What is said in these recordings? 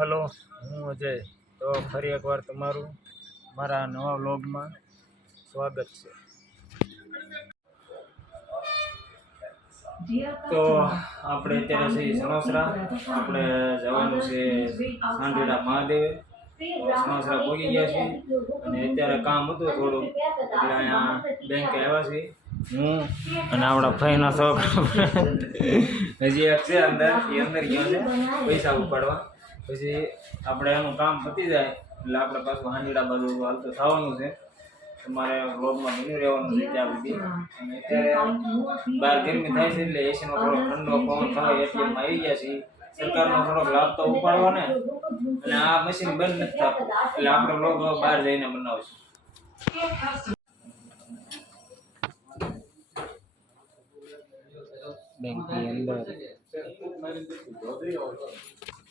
Hello, હું અજય. તો ફરી એકવાર તમારું, મારા નવા વ્લોગમાં સ્વાગત છે. તો આપણે અત્યારે છીએ સણોસરા આપણે જવાનું છે સાંઢેડા મહાદેવ. સણોસરા પહોંચી ગયા છીએ. અને અત્યારે કામ હતું થોડું. એટલે અહીંયા બેંકે આવ્યા છીએ. હું અને આપણા ભાઈના છોકરા. હજી એક છે અંદર, એ અંદર ગયો છે. પૈસા ઉપાડવા. પછી આપણે એનું કામ પતી જાય એટલે આપણે પાછું હાંજીડા બાજુ હાલતું થવાનું છે. તમારે વ્લોગમાં બની રહેવાનું છે ત્યાં સુધી. અને અત્યારે બહાર ગરમી થાય છે એટલે એસીનો થોડો ઠંડો પવન થાય એટલે આવી ગયા છીએ. સરકારનો થોડોક લાભ તો ઉપાડવો ને. અને આ મશીન બંધ નથી થતું. એટલે આપણે વ્લોગ બહાર જઈને બનાવશું. બેંકની અંદર.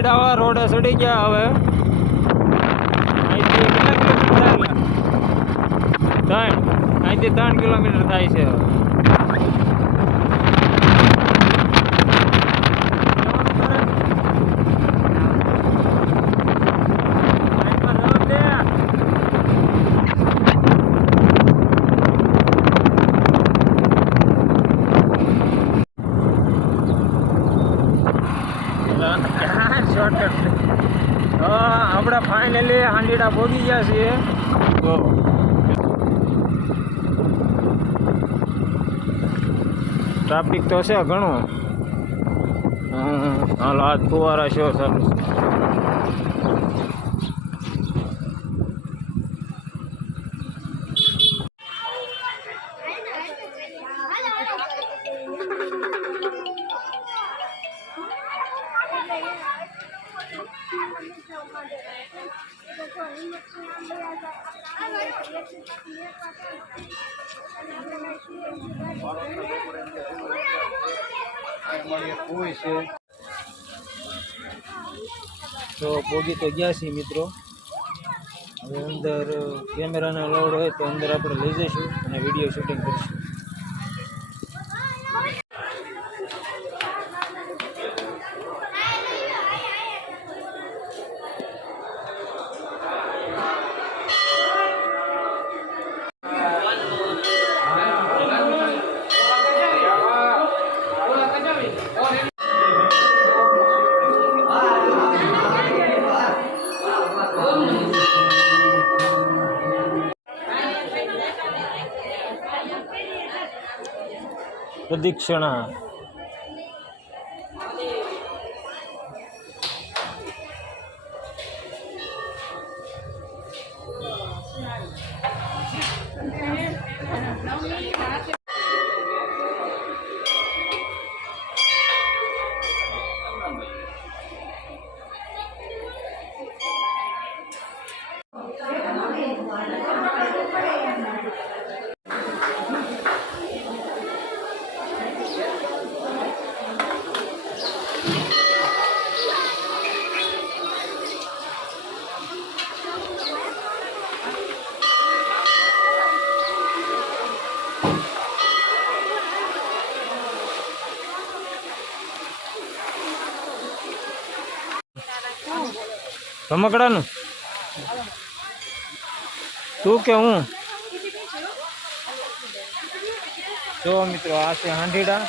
બેન આવા રોડે ચડી ગયા હવે. અહીંથી ત્રણ. અહીંથી ત્રણ કિલોમીટર થાય છે હવે શોર્ટકટ આપણે હાંડીડા પહોંચી ગયા છીએ. તો ટ્રાફિક તો છે ઘણું. હમ, હાલો હાથ ફુવારા શો ચાલુ તો પોગી તો ગયા છીએ મિત્રો. હવે અંદર કેમેરાના લોડ હોય તો અંદર આપણે લઈ જઈશું અને વીડિયો શૂટિંગ કરીશું. પ્રદક્ષિણા. રમકડાનું? તું કે હું? જો મિત્રો, આ છે હાંઢીડા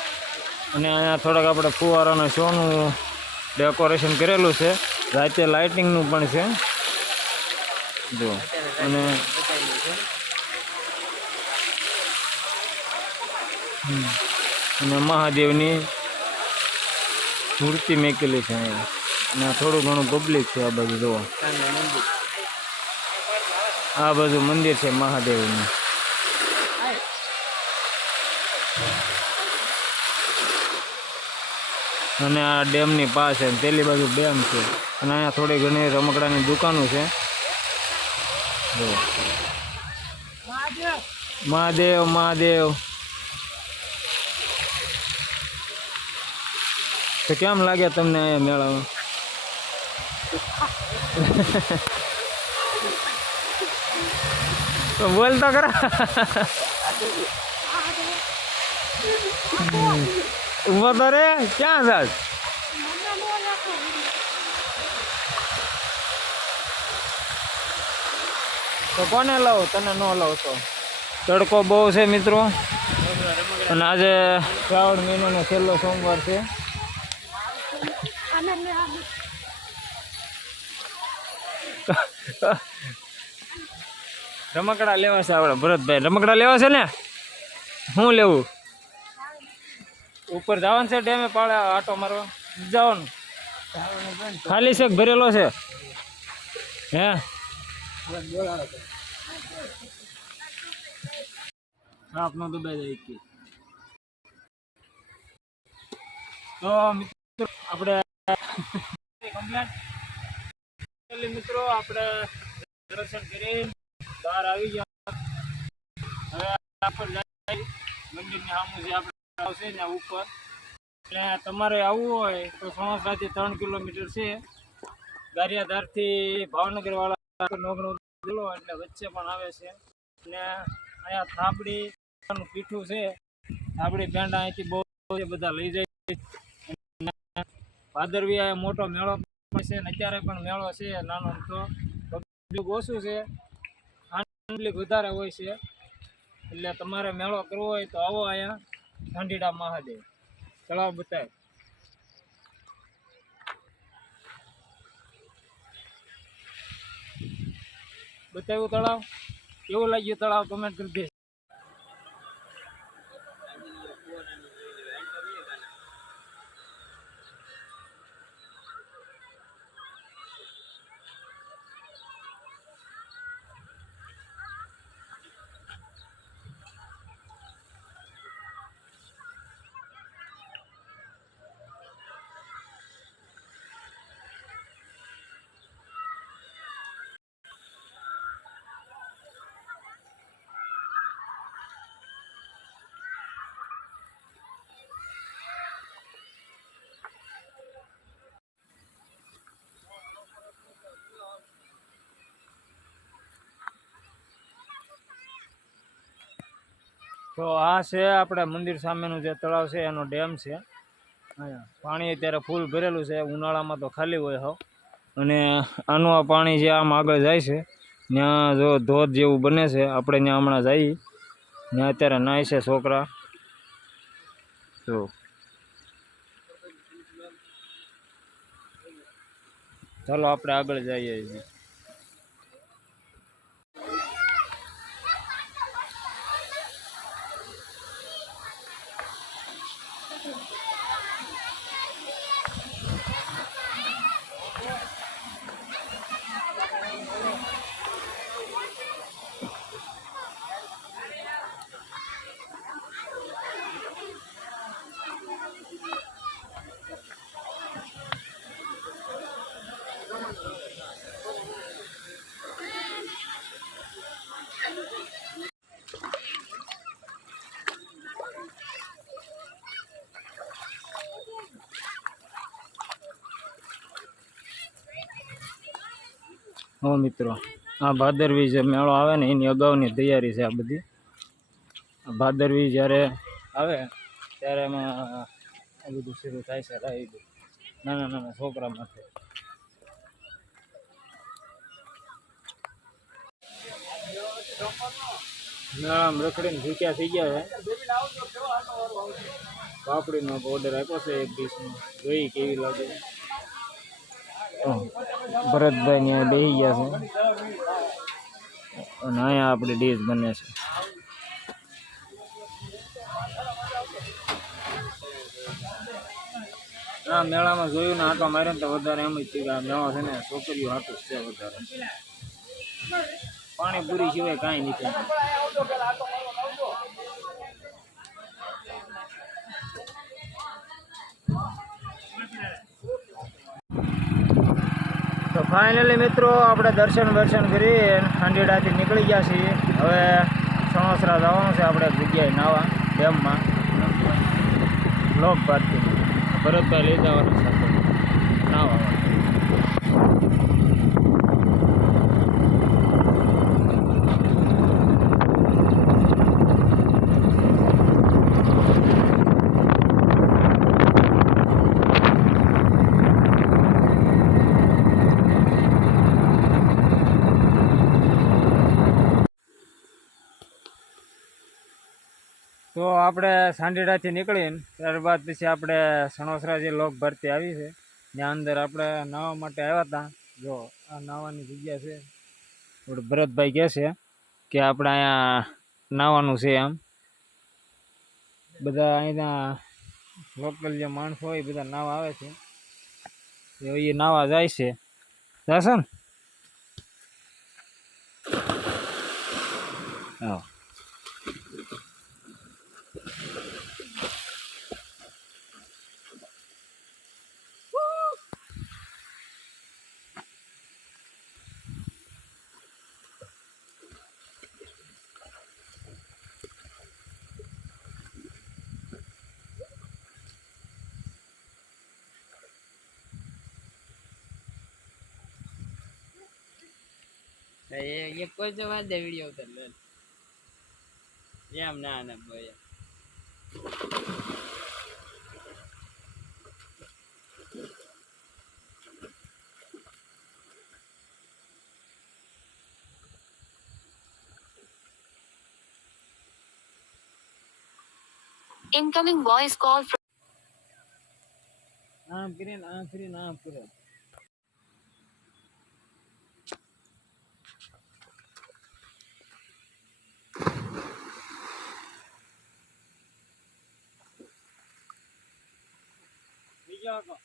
અને અહીંયા થોડાક આપણે ફુવારાના શોનું ડેકોરેશન કરેલું છે. રાતે લાઇટિંગનું પણ છે. જો, અને. અને મહાદેવની મૂર્તિ મેકેલી છે અહીંયા. અને થોડું ઘણું પબ્લિક છે આ બાજુ, જોવા. આ બાજુ મંદિર છે મહાદેવનું. અને આ ડેમની પાસે પેલી બાજુ ડેમ છે. અને અહીંયા થોડી ઘણી રમકડાની દુકાનો છે. મહાદેવ મહાદેવ. તો કેમ લાગે તમને અહીંયા મેળામાં? તો બોલ તો ખરા. ઊભો તો રે, ક્યાં સાસ તો કોને લાવો તને ન લાવો તો. તડકો બહુ છે મિત્રો. અને આજે શ્રાવણ મહિનાનો છેલ્લો સોમવાર છે. રમકડા લેવા છે આપણે ભરતભાઈ. રમકડા લેવા છે ને? શું લેવું? ઉપર જવાનું છે ડેમે પાડે આટો મારવા. જવાનું. ખાલી છે ભરેલો છે. હે? આપનો દુબાઈ જાય કે તો મિત્રો, આપણે કમ્પ્લેટ મિત્રો, આપણે દર્શન કરી બહાર આવી ગયા. હવે આપણે મંદિરની સામું જે આપણે આવશે ને ઉપર. એટલે તમારે આવવું હોય તો સણોસરાથી ત્રણ કિલોમીટર છે. ગારિયાધારથી ભાવનગર વાળા નોગનો જિલ્લો એટલે વચ્ચે પણ આવે છે. અને અહીંયા થાબડી પીઠું છે. થાબડી પેંડા અહીંથી બહુ બધા લઈ જાય ભાદરવી મોટો મેળો છે ને પણ મેળો છે નાનો તો. પબ્લિક ઓછું છે. પબ્લિક વધારે હોય છે. એટલે તમારે મેળો કરવો હોય તો આવો અહીંયા ઠંડીડા મહાદેવ. તળાવ બતાય બતાવ્યું તળાવ? કેવું લાગ્યું તળાવ? કમેન્ટ કરી દે. તો આ છે આપણે મંદિર સામેનું જે તળાવ છે, એનો ડેમ છે. પાણી અત્યારે ફૂલ ભરેલું છે, ઉનાળામાં તો ખાલી હોય હવ અને આનું આ પાણી જે આમ આગળ જાય છે, ત્યાં જો ધોધ જેવું બને છે, આપણે ત્યાં હમણાં જઈએ. ત્યાં અત્યારે નાય છે છોકરા. જો. ચાલો, આપણે આગળ જઈએ છીએ હો મિત્રો, આ ભાદરવી જે મેળો આવે ને, એની અગાઉની તૈયારી છે આ બધી. ભાદરવી જ્યારે આવે, ત્યારે એમાં આ બધું શરૂ થાય છે રાહી બધું. નાના નાના છોકરા માટે. મેળામાં રખડીને ભૂખ્યા થઈ ગયા છે. પાપડીનો ઓર્ડર આપ્યો છે, એક ડીશનો જોઈ કેવી લાગે. ભરતભાઈ ને બેસી ગયા છે. અને અહીંયા આપણી ડીશ બને છે. આ મેળામાં જોયું ને આટો માર્યો તો વધારે એમ જ થયું કે આ મેળો છે ને છોકરીઓ હાટું છે વધારે. પાણીપુરી સિવાય કાંઈ નથી. ફાઇનલી મિત્રો આપણે દર્શન દર્શન કરી ખાંડીડાથી નીકળી ગયા છીએ. હવે સણોસરા જવાનું છે આપણે જગ્યાએ નાવા, ડેમમાં. બ્લોક પાર્ટી ભરતભાઈ લઈ જવાનું સાથે નાવા તો આપણે સાંડીડાથી નીકળીને ત્યારબાદ પછી આપણે સણોસરા જે લોક ભરતી આવી છે. ત્યાં અંદર આપણે નાહવા માટે આવ્યા હતા. જો, આ નાવાની જગ્યા છે. આપણે ભરતભાઈ કહે છે કે આપણે અહીંયા નાહવાનું છે એમ. બધા અહીંના લોકલ જે માણસો હોય બધા નાવા આવે છે. એ નાવા જાય છે. જશે ને? હા એ કોઈ વાત દે વીડિયો ઉતર લે એમ ના ના ભાઈ Incoming voice call from આમ green, આમ green, આમ કરે બીજો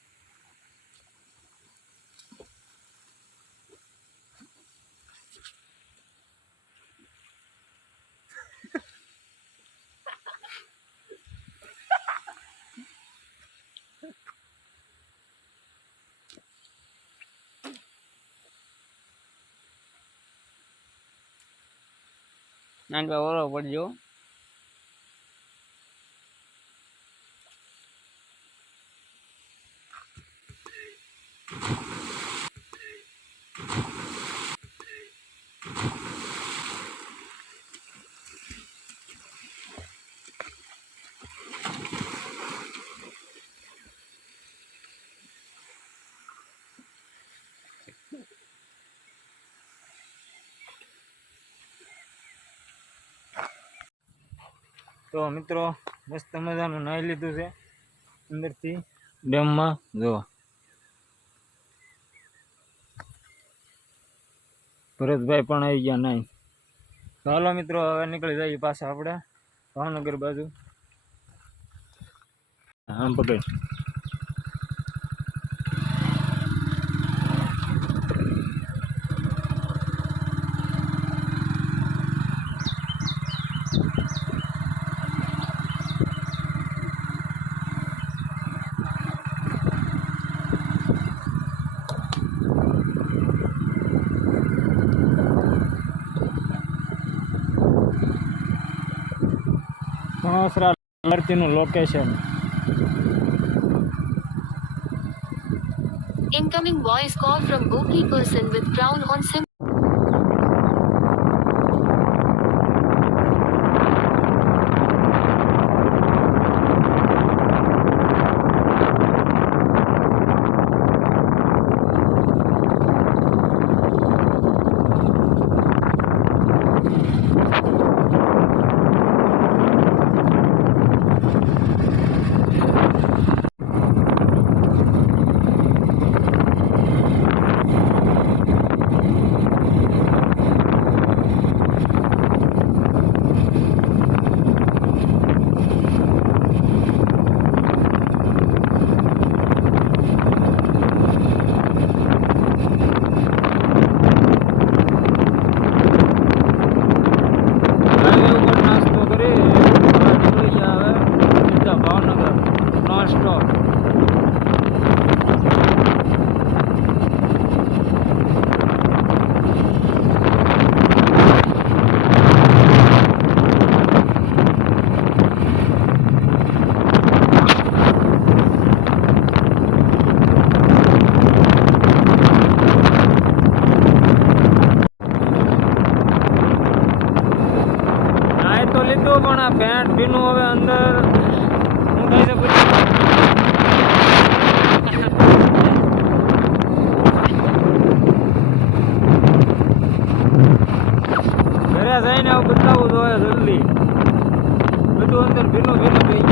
નાનકા ઓરો પડજો. તો મિત્રો મસ્ત મજાનું નાહી લીધું છે. અંદરથી ડેમમાં જો. ભરતભાઈ પણ આવી ગયા નહીં. ચાલો મિત્રો, હવે નીકળી જઈએ પાછા આપણે. ભાવનગર બાજુ. આમ પકડ. લડતીનું location incoming voice call from Gopi person with brown on sim. હતું પણ આ પેન્ટ ભીનું હવે અંદર હું કહી શકું ઘરે જઈને આવું બદલાવવું જોઈએ જલ્દી. બધું અંદર ભીનું ભીનું થઈ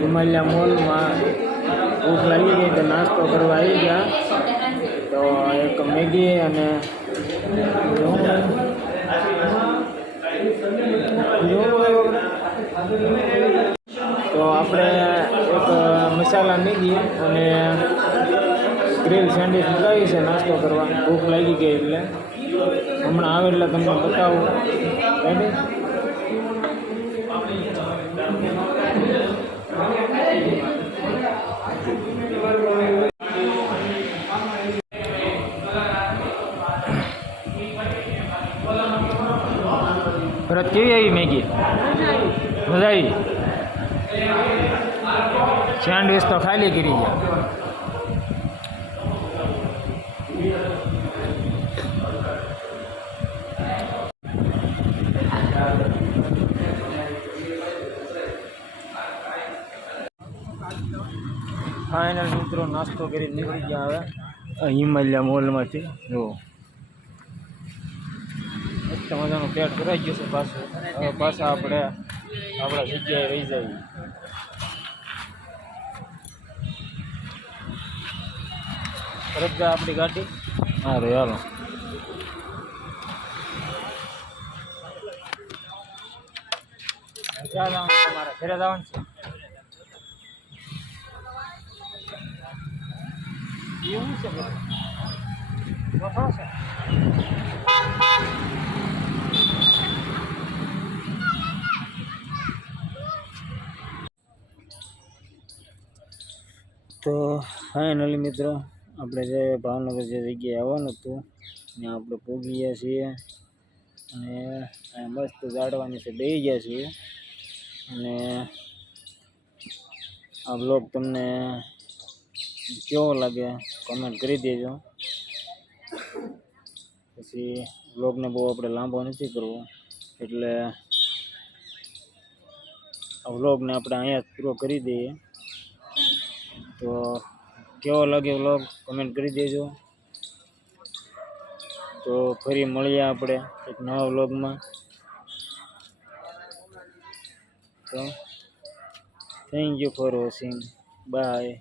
હિમાલયા મોલમાં ભૂખ લાગી ગઈ તો નાસ્તો કરવા આવી ગયા. તો એક મેગી અને તો આપણે એક મસાલા મેગી અને ગ્રીલ સેન્ડવિચ મંગાવી છે નાસ્તો કરવા. ભૂખ લાગી ગઈ એટલે. હમણાં આવે એટલે તમને બતાવું. રેડી ભરત કેવી આવી મેગી? મજા આવી. સેન્ડવીચ તો ખાલી કરી ગયા. ફાઇનલ મિત્રો, નાસ્તો કરી નીકળી ગયા હવે. હિમાલયા મોલમાંથી. જો મસ્ત મજાનું પેટ ભરાઈ ગયું છે પાછું. હવે પાછા આપણે આપણા જગ્યાએ રહી જઈએ. જાય આપણી ગાડી? હા રે હાલો. તમારે ઘરે જવાનું છે. એવું છે? તો ફાઇનલી મિત્રો, આપણે જે ભાવનગર જે જગ્યાએ આવવાનું હતું, ત્યાં આપણે પહોંચી ગયા છીએ અને મસ્ત ઝાડવાની છે બેસી ગયા છીએ. અને આ બ્લોગ તમને કેવો લાગે કમેન્ટ કરી દેજો. પછી બ્લોગને બહુ આપણે લાંબો નથી કરવો, એટલે આ વ્લોગને આપણે અહીંયા પૂરો કરી દઈએ. તો કેવો લાગે વ્લોગ કમેન્ટ કરી દેજો. તો ફરી મળીએ આપણે એક નવા વ્લોગમાં તો thank you for watching bye